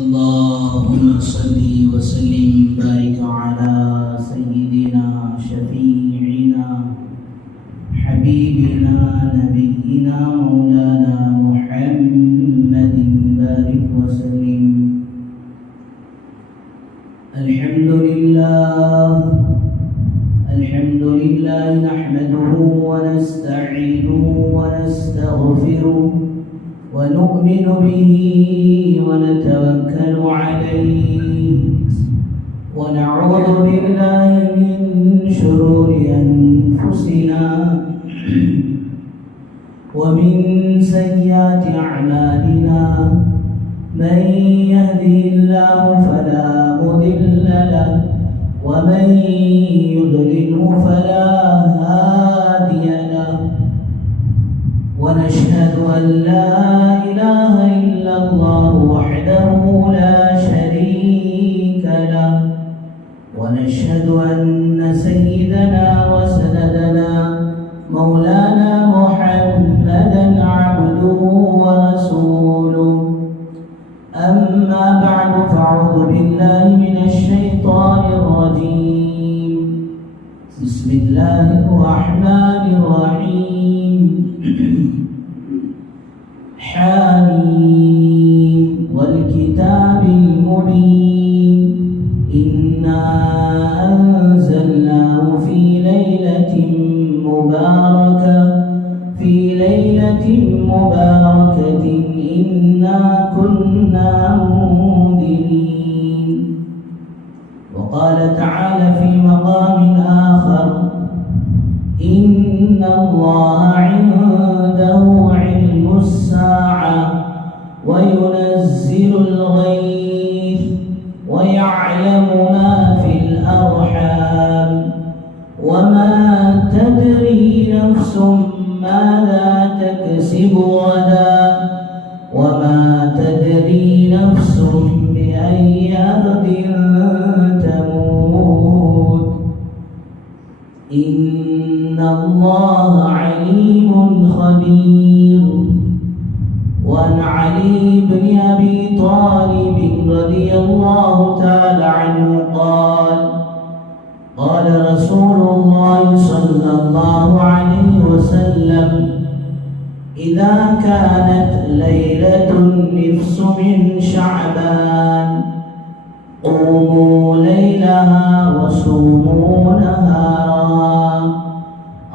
اللهم صل وسلم بارك على سيدنا شفيعنا حبيبنا نبينا مولانا محمد بارك وسلم. الحمد لله نحمده ونستعينه ونستغفره ونؤمن به ونتوكل عليه ونعوذ بالله من شرور أنفسنا ومن سيئات أعمالنا. من يهده الله فلا مضل له ومن يضلله فلا هادي له. ونشهد أن لا إله إلا الله وحده لا شريك له. ونشهد أن سيدنا وسندنا مولانا محمدا عبده ورسوله. أما بعد فأعوذ بالله من الشيطان الرجيم. بسم الله الرحمن الرحيم. حميم والكتاب المبين إنا أنزلناه في ليلة مباركة إنا كنا منذرين. وقال تعالى في مقام آخر إن الله عنده علم الساعة وينزل الغيث ويعلم ما في الأرحام وما تدري نفس ماذا تكسب غدا وما تدري نفس بأي أرض تموت. إن الله عليم خبير. وعن علي بن أبي طالب رضي الله تعالى عنه قال قال رسول الله صلى الله عليه وسلم إذا كانت ليلة النصف من شعبان قوموا ليلها وصوموا نهارها،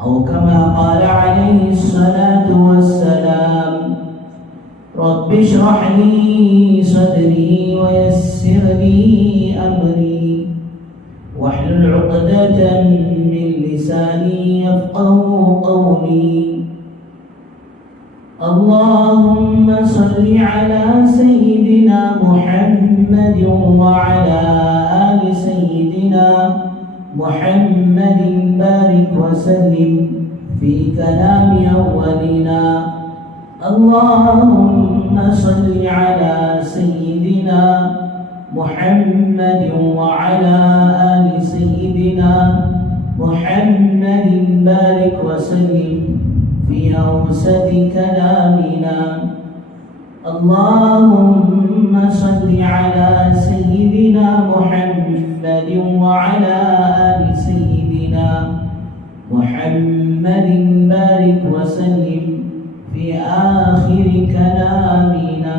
أو كما قال عليه الصلاة والسلام رب اشرح لي صدري ويسر لي أمري واحلل عقدة من لساني يفقهوا قولي. اللهم صل على سيدنا محمد وعلى آل سيدنا محمد بارك وسلم في كلام أولنا. اللهم صل على سيدنا محمد وعلى آل سيدنا محمد بارك وسلم في أوسط كلامنا. اللهم صل على سيدنا محمد وعلى آل سيدنا محمد بارك وسلم في آخر كلامنا.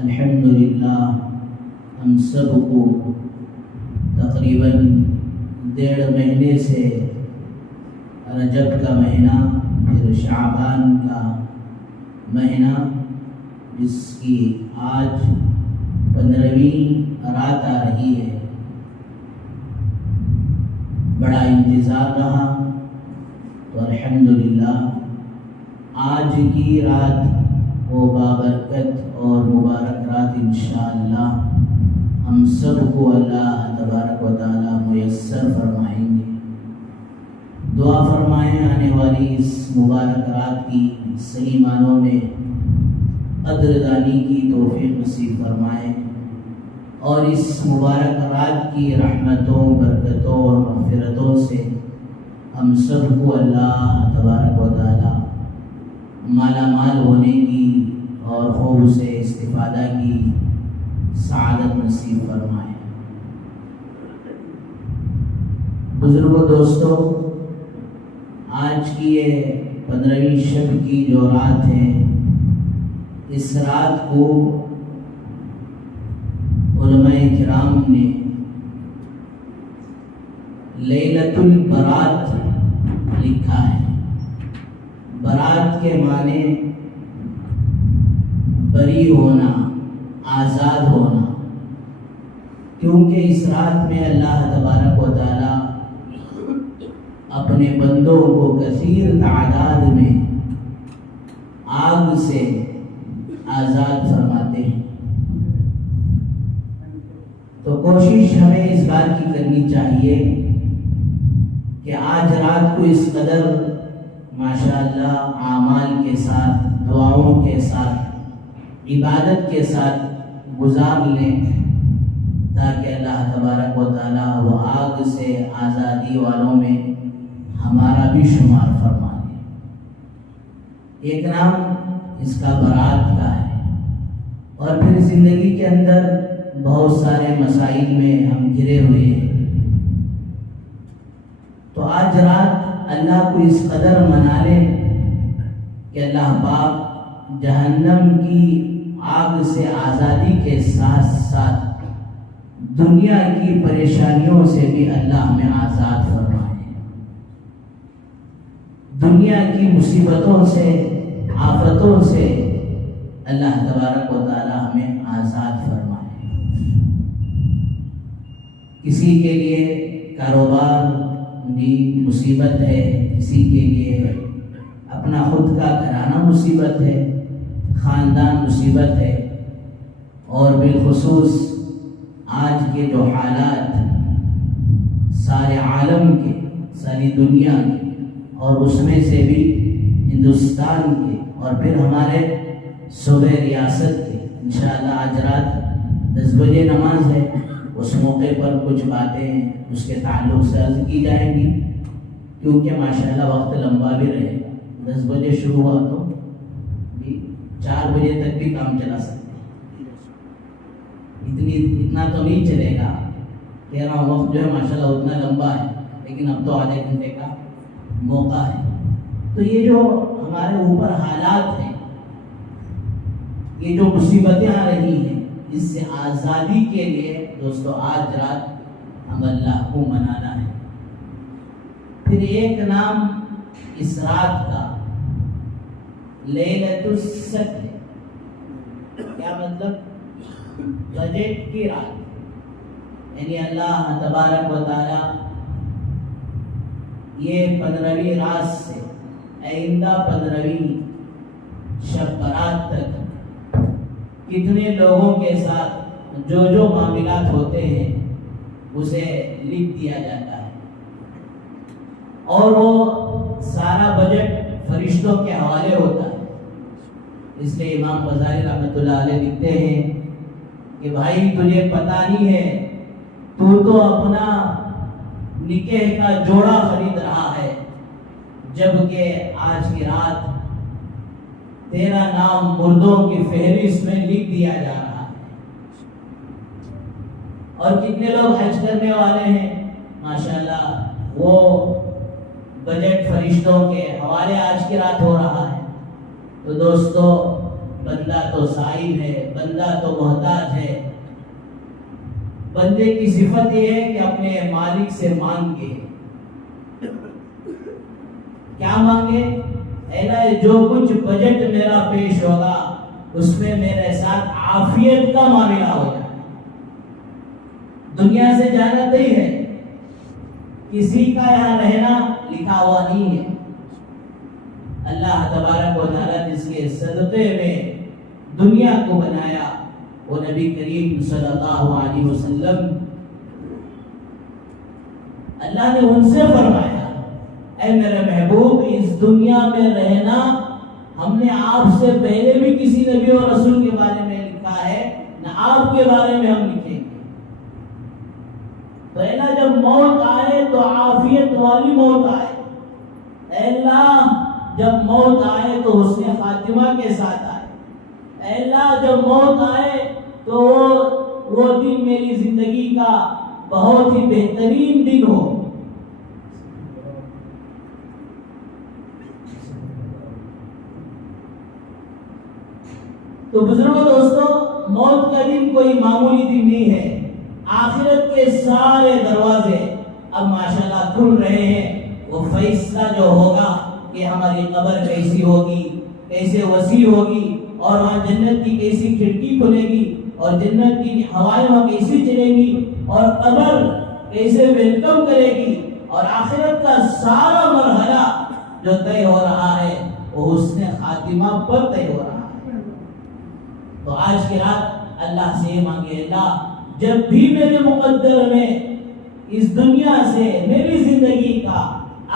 الحمدللہ ہم سب کو تقریباً 1.5 مہینے سے رجب کا مہینہ، پھر شعبان کا مہینہ، جس کی آج 15ویں رات آ رہی ہے، بڑا انتظار رہا۔ تو الحمدللہ آج کی رات وہ بابرکت اور مبارک رات انشاءاللہ ہم سب کو اللہ تبارک و تعالی میسر فرمائیں گے۔ دعا فرمائیں آنے والی اس مبارک رات کی صحیح معنوں میں قدردانی کی توفیق نصیب فرمائیں، اور اس مبارک رات کی رحمتوں، برکتوں اور مغفرتوں سے ہم سب کو اللہ تبارک و تعالی مالا مال ہونے کی اور خوب سے استفادہ کی سعادت نصیب فرمائے۔ بزرگوں، دوستوں، آج کی یہ 15ویں شب کی جو رات ہے، اس رات کو علماء کرام نے لیلۃ البرات لکھا ہے۔ برات کے معنی بری ہونا، آزاد ہونا، کیونکہ اس رات میں اللہ تبارک و تعالی اپنے بندوں کو کثیر تعداد میں آگ سے آزاد فرماتے ہیں۔ تو کوشش ہمیں اس بات کی کرنی چاہیے کہ آج رات کو اس قدر ماشاءاللہ اعمال کے ساتھ، دعاؤں کے ساتھ، عبادت کے ساتھ گزار لیں، تاکہ اللہ تبارک و تعالی وہ آگ سے آزادی والوں میں ہمارا بھی شمار فرما دے۔ ایک نام اس کا برات کا ہے، اور پھر زندگی کے اندر بہت سارے مسائل میں ہم گھرے ہوئے ہیں۔ تو آج رات اللہ کو اس قدر منا لیں کہ اللہ پاک جہنم کی آگ سے آزادی کے ساتھ ساتھ دنیا کی پریشانیوں سے بھی اللہ ہمیں آزاد فرمائے، دنیا کی مصیبتوں سے، آفتوں سے اللہ تبارک و تعالی ہمیں آزاد فرمائے۔ کسی کے لیے کاروبار بھی مصیبت ہے، کسی کے لیے اپنا خود کا گھرانہ مصیبت ہے، خاندان مصیبت ہے، اور بالخصوص آج کے جو حالات سارے عالم کے، ساری دنیا کے، اور اس میں سے بھی ہندوستان کے، اور پھر ہمارے صوبے ریاست کے، انشاءاللہ آج رات 10 بجے نماز ہے، اس موقع پر کچھ باتیں اس کے تعلق سے عرض کی جائیں گی، کیونکہ ماشاءاللہ وقت لمبا بھی رہے گا۔ 10 بجے شروع ہوا تو 4 بجے تک بھی کام چلا سکتے ہیں، اتنا تو نہیں چلے گا، کہہ رہا ہوں وقت جو ہے ماشاءاللہ اتنا لمبا ہے، لیکن اب تو آدھے گھنٹے کا موقع ہے۔ تو یہ جو ہمارے اوپر حالات ہیں، یہ جو مصیبتیں آ رہی ہیں، اس سے آزادی کے لیے دوستو آج رات ہم اللہ کو منانا ہے۔ پھر ایک نام اس رات کا لیلۃ الصدر ہے۔ کیا مطلب؟ بجٹ کی رات، یعنی اللہ تبارک و تعالی یہ 15ویں رات سے آئندہ 15ویں شب برات تک کتنے لوگوں کے ساتھ جو جو معاملات ہوتے ہیں اسے لکھ دیا جاتا ہے، اور وہ سارا بجٹ فرشتوں کے حوالے ہوتا ہے۔ اس لیے امام غزالی رحمۃ اللہ علیہ لکھتے ہیں کہ بھائی تجھے پتہ نہیں ہے، تو اپنا نکاح کا جوڑا خرید رہا ہے، جبکہ آج کی رات تیرا نام مردوں کی فہرست میں لکھ دیا جا رہا ہے۔ اور کتنے لوگ حج کرنے والے ہیں، ماشاءاللہ وہ بجٹ فرشتوں کے حوالے آج کی رات ہو رہا ہے۔ تو دوستو بندہ تو سائل ہے، بندہ تو محتاج ہے۔ بندے کی صفت یہ ہے کہ اپنے مالک سے مانگے۔ کیا مانگے؟ اے اللہ جو کچھ بجٹ میرا پیش ہوگا اس میں میرے ساتھ عافیت کا معاملہ ہو جائے۔ دنیا سے جانا طے ہے، کسی کا یہاں رہنا لکھا ہوا نہیں ہے۔ اللہ تبارک و تعالیٰ جس کے صدقے میں دنیا کو بنایا وہ نبی کریم صلی اللہ علیہ وسلم، اللہ نے ان سے فرمایا اے میرے محبوب اس دنیا میں رہنا ہم نے آپ سے پہلے بھی کسی نبی اور رسول کے بارے میں لکھا ہے، نہ آپ کے بارے میں ہم لکھیں گے۔ تو اللہ جب موت آئے تو عافیت والی موت آئے، اے اللہ جب موت آئے تو حسن خاتمہ کے ساتھ آئے، اے اللہ جب موت آئے تو وہ دن میری زندگی کا بہت ہی بہترین دن ہو۔ تو بزرگوں دوستوں، موت کا دن کوئی معمولی دن نہیں ہے۔ آخرت کے سارے دروازے اب ماشاءاللہ کھل رہے ہیں۔ وہ فیصلہ جو ہوگا کہ ہماری قبر کیسی ہوگی، کیسے وسیع ہوگی، اور وہاں جنت کی کیسی کھڑکی کھلے گی، اور جنت کی ہوائیں وہاں کیسی چلے گی، اور قبر کیسے ویلکم کرے گی، اور آخرت کا سارا مرحلہ جو طے ہو رہا ہے وہ حسن خاتمہ پر طے ہو رہا ہے۔ تو آج کی رات اللہ سے یہ مانگے، اللہ جب بھی میرے مقدر میں اس دنیا سے میری زندگی کا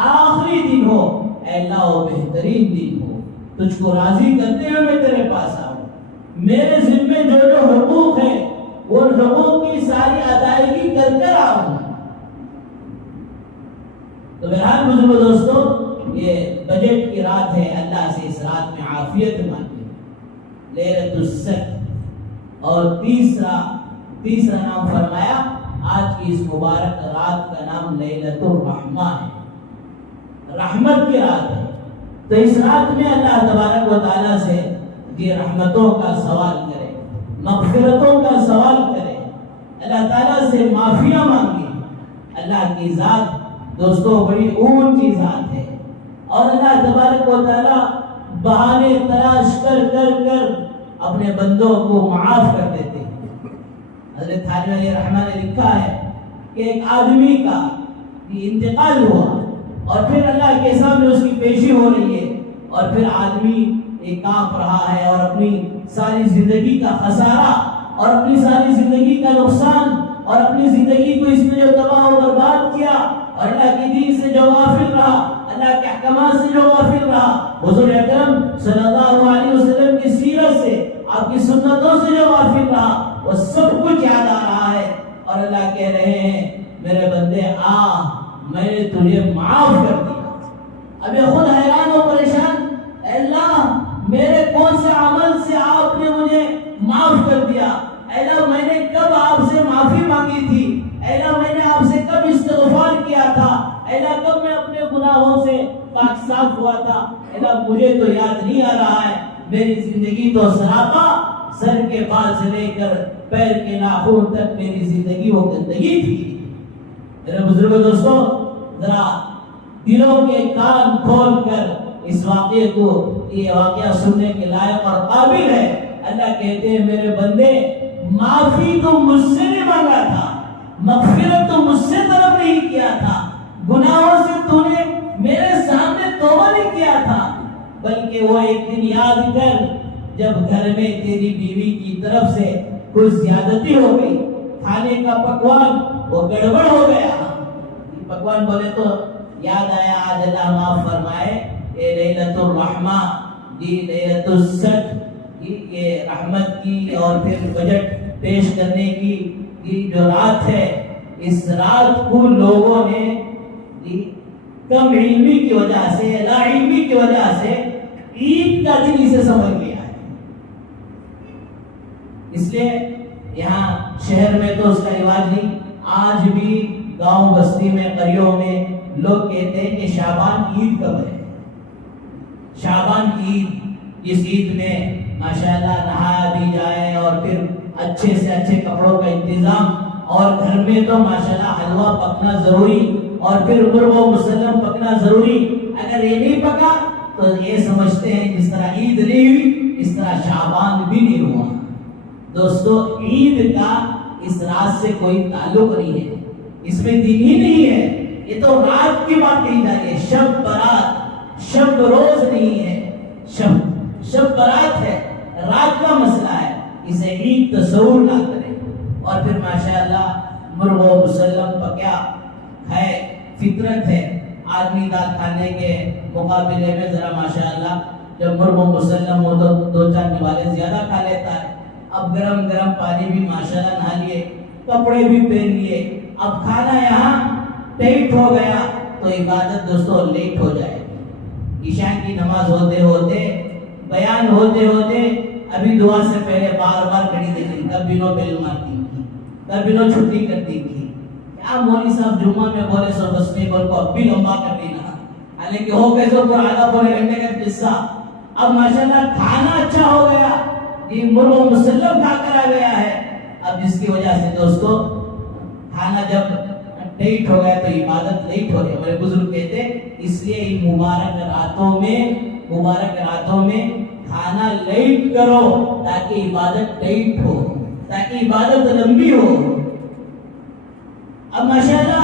آخری دن ہو، اے اللہ وہ بہترین دن ہو، تجھ کو راضی کرتے ہوئے میں تیرے پاس آؤں، میرے ذمے جو حقوق ہیں وہ حقوق کی ساری ادائیگی کر کر آؤں۔ تو بہرحال بزرگوں دوستوں، یہ بجٹ کی رات ہے، اللہ سے اس رات میں عافیت مانگے، لیلۃ الصدق۔ اور تیسرا نام فرمایا، آج کی اس مبارک رات کا نام لیلۃ الرحمہ ہے، رحمت کی رات ہے۔ تو اس رات میں اللہ تبارک و تعالیٰ سے یہ رحمتوں کا سوال کرے، مغفرتوں کا سوال کرے، اللہ تعالیٰ سے معافیاں مانگے۔ اللہ کی ذات دوستوں بڑی اونچی ذات ہے، اور اللہ تبارک و تعالیٰ بہانے تلاش کر کر کر اپنے بندوں کو معاف کر دیتے ہیں۔ حضرت تھانوی علیہ رحمہ نے لکھا ہے کہ ایک آدمی کا انتقال ہوا، اور پھر اللہ کے سامنے اس کی پیشی ہو رہی ہے، اور پھر آدمی ایک کانپ رہا ہے، اور اپنی ساری زندگی کا خسارہ، اور اپنی ساری زندگی کا نقصان، اور اپنی زندگی کو اس میں جو تباہ و برباد کیا، اور اللہ کے دین سے جو غافل رہا، اللہ کے احکامات سے جو غافل رہا، حضور اکرم صلی اللہ علیہ وسلم کی سیرت سے، آپ کی سنتوں سے جو غافل رہا، وہ سب کچھ یاد آ رہا ہے، اور اللہ کہہ رہے ہیں میرے بندے آ، میں نے تجھے معاف کر دیا۔ اب یہ خود حیران و پریشان، اے اللہ میرے کون سے عمل سے آپ نے مجھے معاف کر دیا؟ اے اللہ میں نے کب آپ سے معافی مانگی تھی؟ اے اللہ میں نے آپ سے کب استغفار کیا تھا؟ اے اللہ کب میں اپنے گناہوں سے پاک صاف ہوا تھا؟ اے اللہ مجھے تو یاد نہیں آ رہا ہے۔ میری زندگی تو سراپا، سر کے بال سے لے کر پیر کے ناخن تک میری زندگی وہ گندگی تھی۔ میرے بزرگوں دوستوں، ذرا دلوں کے کان کھول کر اس واقعے کو، یہ واقعہ سننے کے لائق اور قابل ہے۔ اللہ کہتے ہیں میرے بندے معافی تو مجھ سے نہیں مانگا تھا، مغفرت تو مجھ سے طلب نہیں کیا تھا، گناہوں سے تو نے میرے سامنے توبہ نہیں کیا تھا، بلکہ وہ ایک دن یاد کر جب گھر میں تیری بیوی کی طرف سے کچھ زیادتی ہو گئی، کھانے کا پکوان وہ گڑبڑ ہو گیا، پکوان بولے تو یاد آیا آج اللہ معاف فرمائے، اے لیلۃ الرحمہ، لیلۃ الصدق، یہ رحمت کی اور پھر بجٹ پیش کرنے کی جو رات ہے، اس رات کو لوگوں نے کم علمی کی وجہ سے، لا علمی کی وجہ سے عید کا دن اسے سمجھ لیا ہے۔ اس لیے یہاں شہر میں تو اس کا رواج نہیں، آج بھی گاؤں بستی میں قریوں میں لوگ کہتے ہیں کہ شعبان کی عید کب ہے؟ شعبان کی عید، اس عید میں ماشاءاللہ نہایا بھی جائے اور پھر اچھے سے اچھے کپڑوں کا انتظام، اور گھر میں تو ماشاءاللہ حلوہ پکنا ضروری، اور پھر مرغ و مسلم پکنا ضروری۔ اگر یہ نہیں پکا تو یہ سمجھتے ہیں جس طرح عید نہیں ہوئی اس طرح شعبان بھی نہیں ہوا۔ دوستو عید کا اس رات سے کوئی تعلق نہیں ہے، اس میں دین ہی نہیں ہے، یہ تو رات کی بات کہی جا رہی ہے۔ شب برات، شب روز نہیں ہے، شب برات ہے، رات کا مسئلہ ہے، اسے عید تصور نہ کرے۔ اور پھر ماشاءاللہ مرغ و مسلم پکیا ہے، فطرت ہے، آدمی دال کھانے کے مقابلے میں ذرا ماشاءاللہ جب مرغ و مسلم ہو تو دو چار نوالے زیادہ کھا لیتا ہے۔ اب گرم گرم پانی بھی ماشاءاللہ نہا لیے، کپڑے بھی پہن لیے، اب کھانا یہاں ٹائٹ ہو گیا تو عبادت دوستو لیٹ ہو جائے گی۔ عشاء کی نماز ہوتے ہوتے، بیان ہوتے ہوتے، ابھی دعا سے پہلے بار بار کھڑی دیکھیں، کب بینوں بیل مارتی تھی، کب بینوں چھٹی کرتی تھی، کیا مولوی صاحب جمعہ میں بولے سو بس میں بول کو اب بھی لمبا کر دینا، حالانکہ ہو گئے سو پر آدھا پونے گھنٹے کا قصہ۔ اب ماشاءاللہ کھانا اچھا ہو گیا، یہ مرغ و مسلم کھا کر آ گیا ہے، اب جس کی وجہ سے دوستو کھانا جب ٹائٹ ہو گیا تو عبادت لیٹ ہو رہی ہے۔ ہمارے بزرگ کہتے ہیں اس لیے ان مبارک راتوں میں کھانا لیٹ کرو تاکہ عبادت ٹائٹ ہو، تاکہ عبادت لمبی ہو۔ اب ماشاءاللہ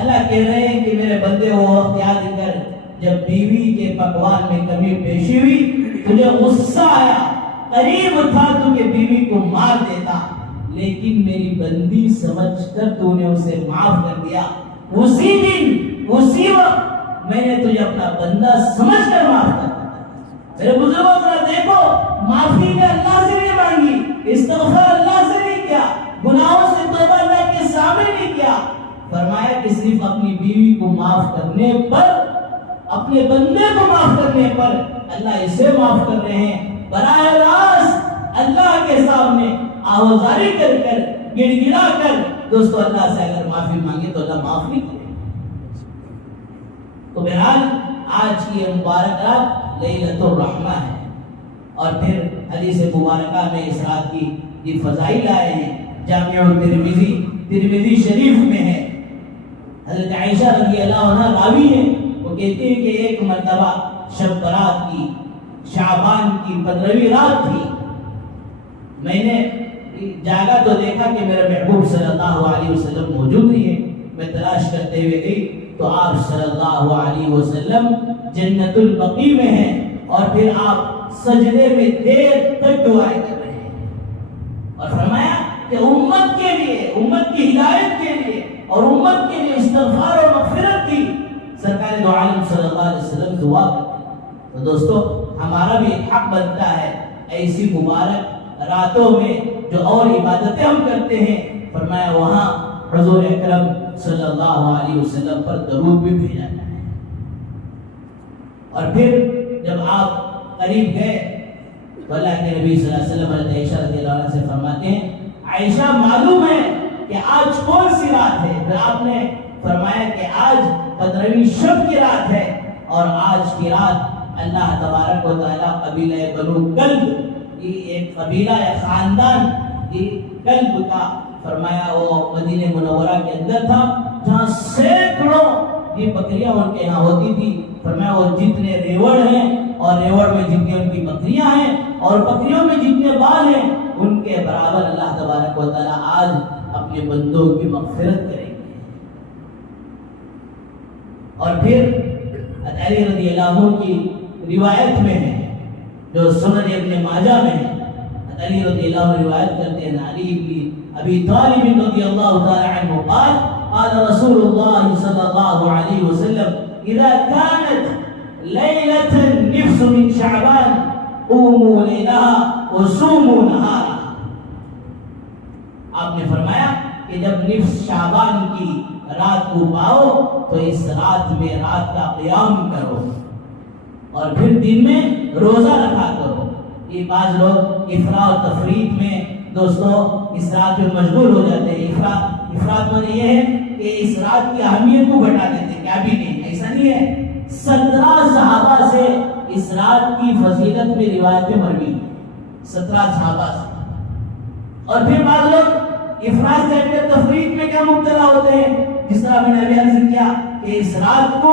اللہ کہہ رہے ہیں کہ میرے بندے وہ وقت یاد کر جب بیوی کے پکوان میں کمی پیشی ہوئی، تجھے غصہ آیا، قریب تھا تو کہ بیوی کو مار دیتا، لیکن میری بندی سمجھ کر تو نے اسے معاف کر دیا۔ اسی دن اسی وقت میں نے تجھے اپنا بندہ سمجھ کر معاف کر دیا۔ میرے بزرگوں ذرا دیکھو، معافی نے اللہ سے نہیں مانگی، استغفار اللہ سے نہیں کیا، گناہوں سے توبہ اللہ کے سامنے نہیں کیا، فرمایا کہ صرف اپنی بیوی کو معاف کرنے پر، اپنے بندے کو معاف کرنے پر اللہ اسے معاف کر رہے ہیں۔ براہ راست اللہ کے سامنے آوازاری کر کر، گڑ گڑا کر دوستو اللہ سے اگر معافی مانگے تو اللہ معاف نہیں کرے۔ تو بہرحال آج کی یہ مبارک رات لیلۃ الرحمہ ہے، اور پھر حدیث مبارکہ میں اس رات کی فضائل آئے ہیں۔ جامع ترمذی شریف میں ہے، حضرت عائشہ رضی اللہ عنہ راوی ہیں، وہ کہتے ہیں کہ ایک مرتبہ شب برات کی، شعبان کی 15ویں رات تھی، میں نے جاگا تو دیکھا کہ میرا محبوب صلی اللہ علیہ وسلم موجود نہیں ہے۔ میں تلاش کرتے ہوئے گئی تو آپ صلی اللہ علیہ وسلم جنت البقیع میں ہیں، اور پھر آپ سجدے میں دیر تک دعائیں کر رہے ہیں، اور فرمایا کہ امت کے لیے، امت کی ہدایت کے لیے اور امت کے لیے استغفار و مغفرت کی سرکار دو عالم صلی اللہ علیہ وسلم دعا کرتے ہیں۔ تو دوستو ہمارا بھی ایک حق بنتا ہے ایسی مبارک راتوں میں جو اور عبادتیں ہم کرتے ہیں، فرمایا وہاں حضور اکرم صلی اللہ علیہ وسلم پر درود بھی بھیجا جائے۔ اور پھر جب آپ قریب گئے تو اللہ کے نبی صلی اللہ علیہ وسلم حضرت عائشہ رضی اللہ عنہ سے فرماتے ہیں، عائشہ معلوم ہے کہ آج کون سی رات ہے؟ پھر آپ نے فرمایا کہ آج 15ویں شب کی رات ہے، اور آج کی رات اللہ تبارک و تعالیٰ قبیلہ بنو کلب، یہ ایک قبیلہ ہے، خاندان کلب کا، فرمایا وہ مدینہ منورہ کے اندر تھا جہاں سینکڑوں یہ بکریاں ان کے یہاں ہوتی تھی۔ فرمایا وہ جتنے ریوڑ ہیں اور ریوڑ میں جتنی ان کی بکریاں ہیں اور بکریوں میں جتنے بال ہیں ان کے برابر اللہ تبارک و تعالیٰ آج اپنے بندوں کی مغفرت کریں گے۔ اور پھر علی رضی اللہ عنہ کی روایت میں ہے جو سنن ابن ماجہ میں ہے، علی رضی اللہ عنہ روایت کرتے ہیں، علی بن ابی طالب رضی اللہ تعالی عنہ قال قال رسول اللہ صلی اللہ علیہ وسلم اذا كانت ليلة النصف من شعبان قوموا ليلها وصوموا نهارها۔ آپ نے فرمایا کہ جب نصف شعبان کی رات کو پاؤ تو اس رات میں رات کا قیام کرو اور پھر دن میں روزہ رکھا کرو۔ یہ بعض لوگ افراط و تفریط میں دوستو اس رات میں مشغول ہو جاتے ہیں۔ افراط میں یہ ہے کہ اس رات کی اہمیت کو گھٹا دیتے ہیں، کیا بھی نہیں، ایسا نہیں ہے۔ 17 صحابہ سے اس رات کی فضیلت میں روایتیں مروی ہیں، 17 صحابہ سے. اور پھر بعض لوگ افراد سے تفریق میں کیا مبتلا ہوتے ہیں، جس طرح میں نے ابھی عرض کیا کہ اس رات کو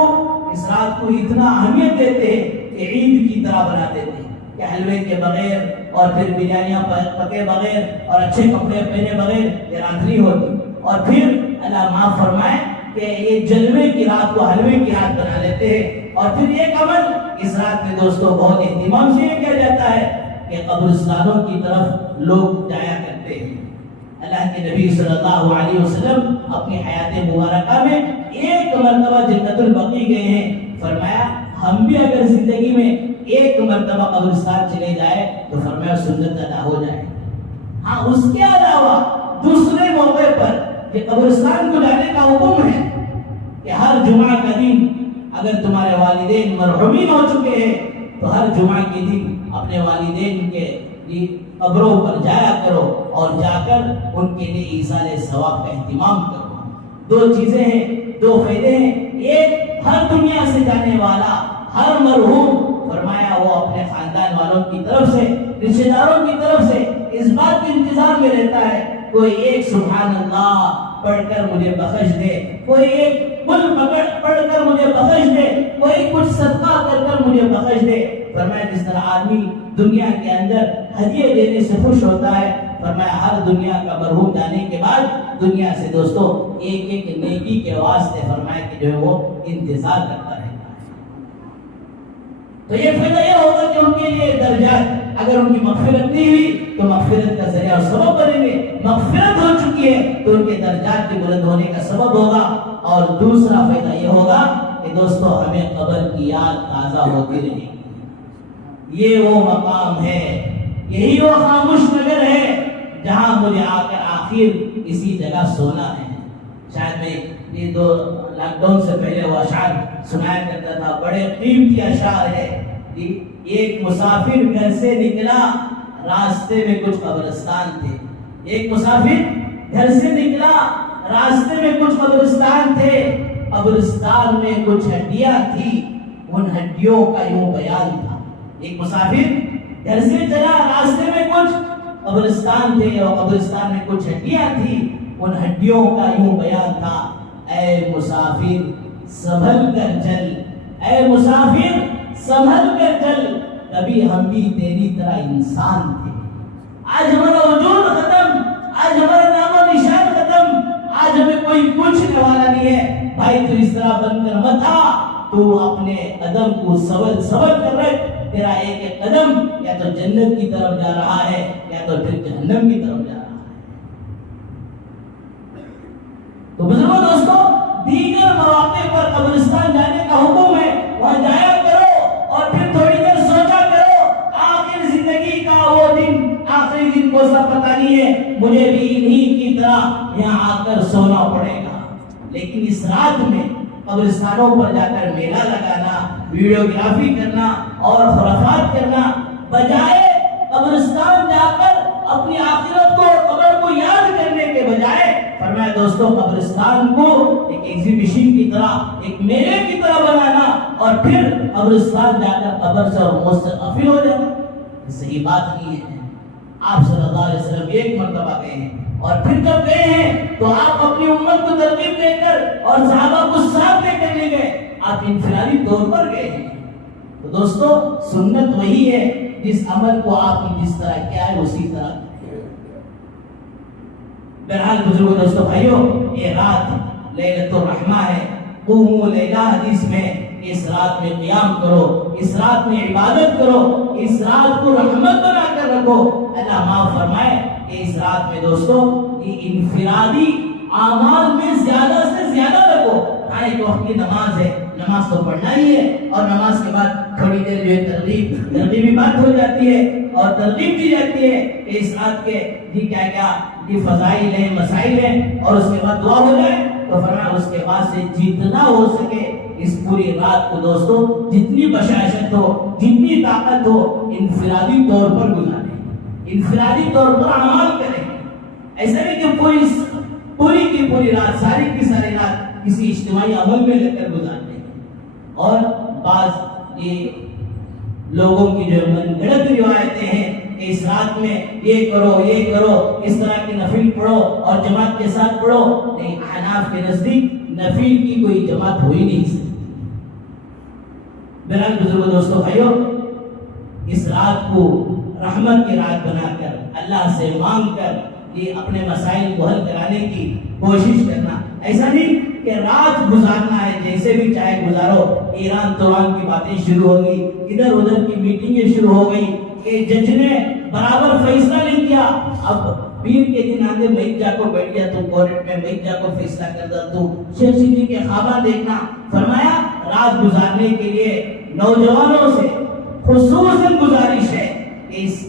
اتنا اہمیت دیتے ہیں کہ عید کی طرح بنا دیتے ہیں کہ حلوے کے بغیر اور پھر بریانیاں پکے بغیر اور اچھے کپڑے پہنے بغیر یہ رات نہیں ہوتی. اور پھر اللہ معاف فرمائے کہ یہ جلوے کی رات کو حلوے کی رات بنا لیتے ہیں. اور پھر ایک عمل اس رات میں دوستوں بہت اہتمام سے یہ کیا جاتا ہے کہ قبرستانوں کی طرف لوگ جایا کرتے ہیں. اللہ کے نبی صلی اللہ علیہ وسلم اپنی حیات مبارکہ میں ایک مرتبہ جنت البقیع گئے ہیں. فرمایا ہم بھی اگر زندگی میں ایک مرتبہ قبرستان چلے جائے تو فرمایا سنت ادا ہو جائے. ہاں اس کے علاوہ دوسرے موقع پر کہ قبرستان کو جانے کا حکم ہے کہ ہر جمعہ کا دن اگر تمہارے والدین مرحومین ہو چکے ہیں تو ہر جمعہ کے دن اپنے والدین کے قبروں پر جایا کرو اور جا کر ان کے لیے ایصال ثواب کا اہتمام کرو. 2 چیزیں ہیں، 2 فائدے ہیں. ایک، ہر دنیا سے جانے والا ہر مرحوم فرمایا وہ اپنے خاندان والوں کی طرف سے، رشتہ داروں کی طرف سے اس بات کے انتظار میں رہتا ہے کوئی ایک سبحان اللہ پڑھ کر مجھے بخش دے، کوئی ایک قل پڑھ کر مجھے بخش دے، کوئی کچھ صدقہ کر مجھے بخش دے. فرمایا جس طرح آدمی دنیا کے اندر ہدیے دینے سے خوش ہوتا ہے، فرمایا ہر دنیا کا مرحوم جانے کے بعد دنیا سے دوستوں ایک ایک نیکی کے واسطے فرمایا کہ جو ہے وہ انتظار کرتا رہتا ہے. تو یہ فائدہ یہ ہوگا کہ ان کے لیے درجات اگر ان کی مغفرت نہیں ہوئی تو مغفرت کا ذریعہ اور سبب بنیں گے. مغفرت ہو چکی ہے تو ان کے درجات کے بلند ہونے کا سبب ہوگا. اور دوسرا فائدہ یہ ہوگا کہ دوستوں ہمیں قبر کی یاد تازہ ہوتی رہے گی. یہ وہ مقام ہے، یہی وہ خاموش نگر ہے جہاں مجھے آ کر آخر اسی جگہ سونا ہے. شاید میں یہ 2 لاک ڈاؤن سے پہلے وہ اشعار سنایا کرتا تھا، بڑے قیمتی اشعار ہے. ایک مسافر گھر سے نکلا، راستے میں کچھ قبرستان تھے. ایک مسافر گھر سے نکلا، راستے میں کچھ قبرستان تھے. قبرستان میں کچھ ہڈیاں تھی، ان ہڈیوں کا یوں بیان تھا. ایک مسافر گھر سے چلا، راستے میں کچھ قبرستان تھے اور قبرستان میں کچھ ہڈیاں تھی، ان ہڈیوں کا یوں بیان تھا. اے مسافر سنبھل کر چل، اے مسافر سنبھل کر چل، کبھی ہم بھی تیری طرح انسان تھے. آج ہمارا وجود ختم، آج ہمارا نام و نشان ختم، آج ہمیں کوئی پوچھنے والا نہیں ہے. بھائی تو اس طرح بن کر مت آ، تو اپنے قدم کو سبل کر رکھ. تیرا ایک ایک قدم یا تو جنت کی طرف جا رہا ہے یا تو پھر جہنم کی طرف جا رہا ہے. تو بزرگوں دوستوں، دیگر مواقع پر قبرستان جانے کا حکم ہے، وہاں جایا کرو اور پھر تھوڑی دیر سوچا کرو. آخر زندگی کا وہ دن، آخری دن کو سب پتہ نہیں ہے، مجھے بھی انہی کی طرح یہاں آ کر سونا پڑے گا. لیکن اس رات میں قبرستانوں پر جا کر میلہ لگانا، ویڈیوگرافی کرنا اور خرافات کرنا بجائے قبرستان جا کر اپنی آخرت کو، قبر کو یاد کرنے کے بجائے فرمایا دوستوں قبرستان کو ایک ایگزیبیشن کی طرح، ایک میلے کی طرح بنانا اور پھر قبرستان جا کر قبر سے اور موت سے غافل ہو جانا، صحیح بات نہیں ہے. آپ صلی اللہ علیہ وسلم ایک مرتبہ گئے ہیں اور پھر جب گئے ہیں تو آپ اپنی امت کو ترغیب دے کر اور صحابہ کو ساتھ لے کر لے گئے. آپ انفرادی طور پر گئے ہیں. تو دوستو سنت وہی ہے، جس عمل کو آپ نے جس طرح کیا ہے اسی طرح. بہرحال بزرگوں دوستو بھائیو، یہ رات لیلۃ الرحمہ ہے. قوموا لیلہ حدیث میں، اس رات میں قیام کرو، اس رات میں عبادت کرو، اس رات کو رحمت بنا کر رکھو. اللہ معاف فرمائے کہ اس رات میں دوستو انفرادی اعمال میں زیادہ سے زیادہ رکھو. ایک وقت کی نماز ہے، نماز تو پڑھنا ہی ہے اور نماز کے بعد تھوڑی دیر جو ہے ترغیبی بات ہو جاتی ہے اور ترغیب دی جاتی ہے کہ اس رات کے کیا فضائل ہیں، مسائل ہیں اور اس کے بعد دعا ہو جائے. تو فرمایا اس کے بعد سے جتنا ہو سکے اس پوری رات کو دوستو جتنی بشاشت ہو، جتنی طاقت ہو، انفرادی طور پر گزاریں، انفرادی طور پر اعمال کریں. ایسا نہیں کہ پوری کی پوری رات، ساری کی ساری رات کسی اجتماعی عمل میں لے کر گزارتے ہیں. اور بعض یہ لوگوں کی جو من گھڑت روایتیں ہیں کہ اس رات میں یہ کرو, اس طرح کی نفل پڑھو اور جماعت کے ساتھ پڑھو. نہیں, احناف کے نزدیک نفل کی کوئی جماعت ہو ہی نہیں سکتی. بہرحال بزرگوں, دوستوں, بھائیوں, اس رات کو رحمت کی رات بنا کر اللہ سے مانگ کر یہ اپنے مسائل کو حل کرانے کی کوشش کرنا. ایسا نہیں کہ رات گزارنا ہے جیسے بھی چاہے گزارو. ایران توران کی باتیں شروع ہو گئی, ادھر ادھر کی میٹنگیں شروع ہو گئی کہ جج نے برابر فیصلہ نہیں کیا. اب پیر کے دن آگے میں جا کو بیٹھ گیا تو کورٹ میں, میں جا کو فیصلہ کرتا تو شیخ سیدھی کے خوابہ دیکھنا. فرمایا رات گزارنے کے لیے نوجوانوں سے خصوصاً گزارش ہے کہ اس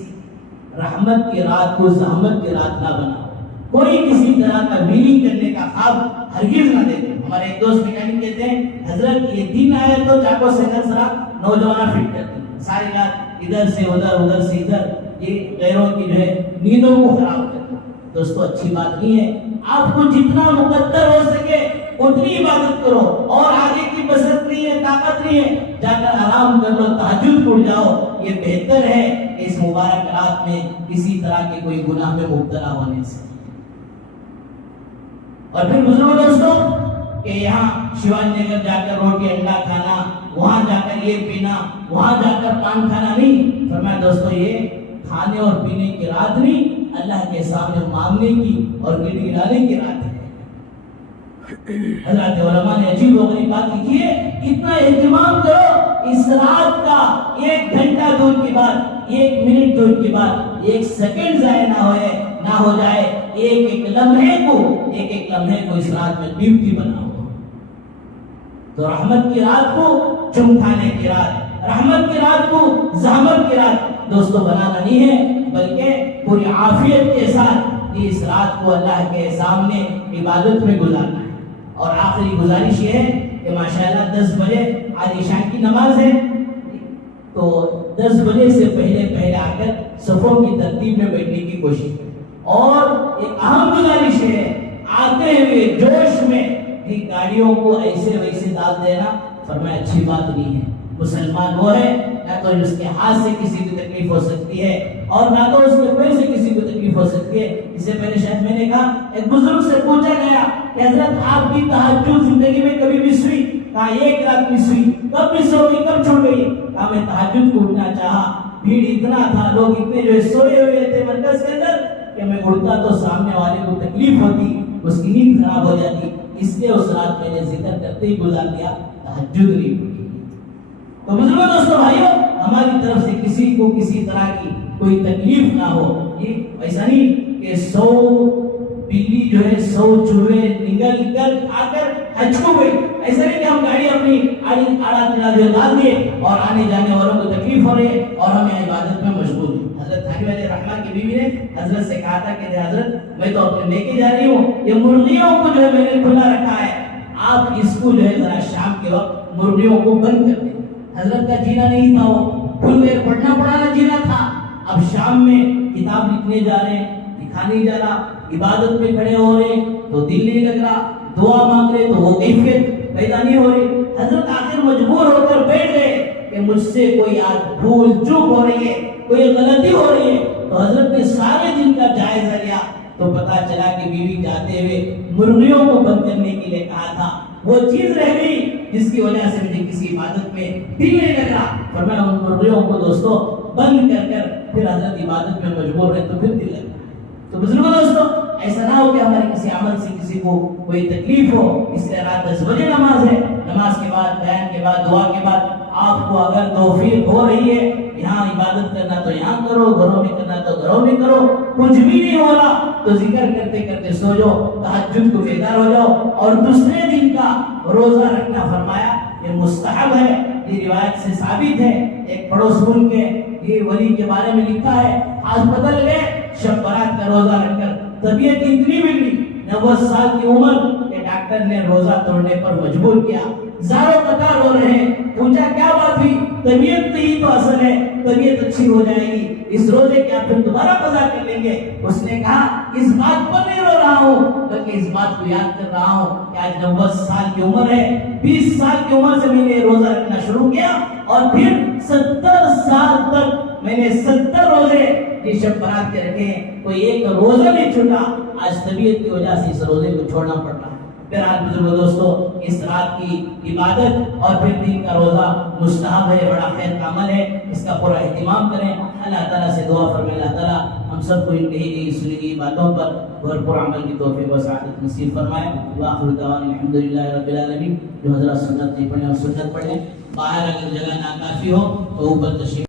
رحمت کی رات کو زحمت کی رات نہ بناؤ. کوئی کسی طرح کا میٹنگ کرنے کا خواب ہرگز نہ دیتے. ہمارے ایک دوست میکینک کہتے ہیں, حضرت یہ دن آیا تو چاکو سے سرا نوجوان فٹ کرتے ہیں, ساری رات ادھر سے ادھر ادھر سے ادھر, یہ غیروں کی جو ہے نیندوں کو خراب کرتے ہیں. دوستو اچھی بات نہیں ہے. آپ کو جتنا مقدر ہو سکے اتنی عبادت کرو, اور آگے کی بسط نہیں ہے, طاقت نہیں ہے, جا کر آرام کر لو, تہجد اٹھ جاؤ. یہ بہتر ہے اس مبارک رات میں کسی طرح کے کوئی گناہ میں مبتلا ہونے سے. اور پھر بزرگوں دوستوں کہ یہاں شیوان نگر جا کر روٹی انڈا کھانا, وہاں جا کر یہ پینا, وہاں جا کر پان کھانا نہیں. فرمایا دوستوں یہ کھانے اور پینے کی رات نہیں, اللہ کے سامنے مانگنے کی اور گڑ گڑانے کی رات ہے. حضرت علماء نے عجیب و غریب بات لکھی ہے, اتنا اہتمام کرو اس رات کا, 1 گھنٹہ دور کی بات, 1 منٹ دور کی بات, 1 سیکنڈ ضائع نہ ہو جائے. ایک لمحے کو اس رات میں قیمتی بناؤ. تو رحمت کی رات کو چم کھانے کی رات, رحمت کی رات کو زحمت کی رات دوستو بنانا نہیں ہے, بلکہ پوری عافیت کے ساتھ اس رات کو اللہ کے سامنے عبادت میں گزارنا ہے. اور آخری گزارش یہ ہے کہ ماشاءاللہ 10 بجے آج عشاء کی نماز ہے, تو 10 بجے سے پہلے آ کر صفوں کی ترتیب میں بیٹھنے کی کوشش کریں. اور ایک اہم گزارش ہے, آتے ہوئے جوش میں گاڑیوں کو ایسے ویسے ڈال دینا فرمایا اچھی بات نہیں ہے. مسلمان وہ ہے نہ تو اس کے ہاتھ سے کسی کو تکلیف ہو سکتی ہے اور نہ تو اس کے پیر سے کسی کو تکلیف ہو سکتی ہے. اس سے پہلے شاید میں نے کہا, ایک بزرگ سے پوچھا گیا کہ حضرت آپ کی تہجد زندگی میں کبھی مس ہوئی؟ کہا 1 رات مس ہوئی. کب مس ہوگی, کب چھوڑ گئی؟ کہا میں تہجد کو اٹھنا چاہا, بھیڑ اتنا تھا, لوگ اتنے جو سوئے ہوئے تھے مرکز کے اندر کہ میں اڑتا تو سامنے والے کو تکلیف ہوتی, اس کی نیند خراب ہو جاتی. اس لیے اس رات میں نے ذکر کرتے ہی گزار دیا, تہجد نہیں پڑھی. تو بزرگوں دوستوں بھائیوں, ہماری طرف سے کسی کو کسی طرح کی کوئی تکلیف نہ ہو. یہ ایسا نہیں کہ 100 بلی جو ہے 100 چوہے نگل کر آ کر حج کو گئی. ایسا نہیں کہ ہم گاڑی اپنی آڑا ڈال دیے اور آنے جانے والوں کو تکلیف ہو رہی ہے اور ہمیں عبادت میں مشغول ہیں. حضرت تھانوی علیہ رحمہ کی بیوی نے حضرت سے کہا تھا کہ حضرت میں تو اپنے لے کے جا رہی ہوں, یہ مرغیوں کو جو ہے میں نے کھلا رکھا ہے, آپ اس کو جو ہے ذرا شام کے وقت مرغیوں کو بند کر دیں. حضرت کا جینا نہیں تھا, وہ کھل کر پڑھنا پڑھانا جینا تھا. اب شام میں کتاب لکھنے جا رہے ہیں, دکھا نہیں جا رہا, عبادت میں کھڑے ہو رہے تو دل نہیں لگ رہا, دعا مانگ رہے تو وہ کیفیت پیدا نہیں ہو رہی. حضرت آخر مجبور ہو کر بیٹھ گئے کہ مجھ سے کوئی آج بھول چوک ہو رہی ہے, کوئی غلطی ہو رہی ہے. تو حضرت نے سارے دن کا جائزہ لیا تو پتا چلا کہ بیوی جاتے ہوئے مرغیوں کو بند کرنے کے لیے کہا تھا, وہ چیز رہ گئی جس کی وجہ سے مجھے کسی عبادت میں دل نہیں لگ رہا. فرمایا ان مرغیوں کو دوستو بند کر کر پھر حضرت عبادت میں مجبور ہے تو پھر دل لگ رہا. تو بزرگوں دوستو ایسا نہ ہو کہ ہمارے کسی عمل سے کسی کو کوئی تکلیف ہو. اس لیے رات 10 بجے نماز ہے, نماز کے بعد بیان کے بعد دعا کے بعد آپ کو اگر توفیق ہو رہی ہے یہاں عبادت کرنا تو یہاں کرو, گھروں میں کرنا تو گھروں میں کرو. کچھ بھی نہیں ہو رہا تو ذکر کرتے کرتے سو جاؤ, تہجد کو بیدار ہو جاؤ. اور دوسرے دن کا روزہ رکھنا فرمایا یہ مستحب ہے, یہ روایت سے ثابت ہے. ایک پڑوس ملک کے یہ ولی کے بارے میں لکھا ہے, آج بدل گئے, شب برات کا روزہ رکھ کر طبیعت اتنی بگڑی, 90 سال کی عمر کہ ڈاکٹر نے روزہ توڑنے پر مجبور کیا. زاروں قطار ہو رہے ہیں, پوچھا کیا بات ہوئی؟ طبیعت ہی تو اصل ہے, طبیعت اچھی ہو جائے گی, اس روزے کیا پھر دوبارہ قضا کر لیں گے. اس نے کہا اس بات پر نہیں رو رہا ہوں بلکہ اس بات کو یاد کر رہا ہوں کہ آج 90 سال کی عمر ہے, 20 سال کی عمر سے میں نے روزہ رکھنا شروع کیا اور پھر 70 سال تک میں نے 70 روزے یہ شب برات کے رکھے ہیں، کوئی ایک روزہ نہیں چھوٹا، آج طبیعت کی وجہ سے اس روزے کو چھوڑنا پڑتا ہے۔ بہرحال بزرگ دوستو، اس رات کی عبادت اور پھر دن کا روزہ مستحب ہے، بڑا خیر کا عمل ہے، اس کا پورا اہتمام کریں۔ اللہ تعالیٰ سے دعا فرمائیں اللہ تعالیٰ ہم سب کو ان کہی گئی سنی گئی باتوں پر بھرپور عمل کی توفیق و سعادت نصیب فرمائے۔ وآخر دعوانا الحمدللہ رب العالمین۔ جو حضرات سنت نہیں پڑھیں اور سنت پڑھیں، باہر اگر جگہ ناکافی ہو تو اوپر تشریف